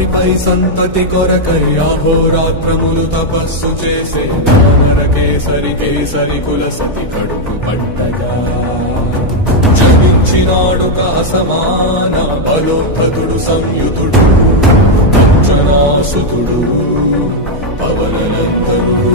రాత్రిపై సంతతి కొరకై అహోరాత్రములు తపస్సు చేసే వానర కేసరి కేసరి కుల సతి కడుపు పట్టగా జనించినాడొక అసమాన బలోద్ధతుడు సంయుతుడు అంజనాసుతుడు పవననందనుడు.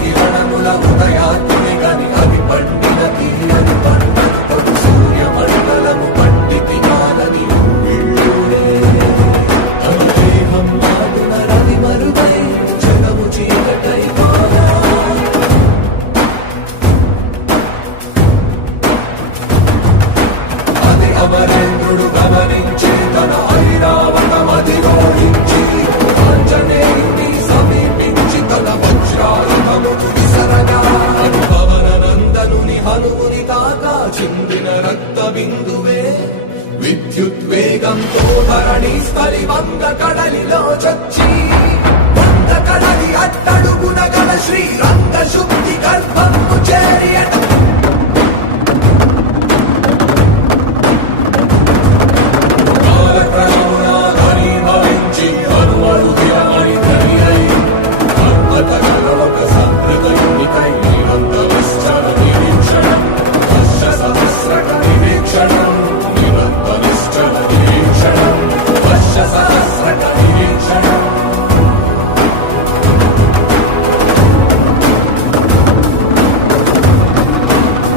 కిరణముల ఉదయాత్మి గని అది పండిన తీరని పండని తొడు సూర్య మండలము పండితి కాలని ఇళ్ళుడే దేహం మాటున రవి మరుగై జగము చీకటై కాగా అది అమరేంద్రుడు గమనించి తన ఐరావతమధిరోహించి ఆంజనేయుని సమీపించి తన వజ్రాయుధము విసరగా అది పవననందనుని హనుముని తాకా చిందిన రక్త బిందువే విద్యుద్వేగంతో ధరణి స్థలి వంద కడలిలో చచ్చి వంద కడలి అట్టడుగున గల శ్రీరంగ శుద్ధి గర్భము చేరి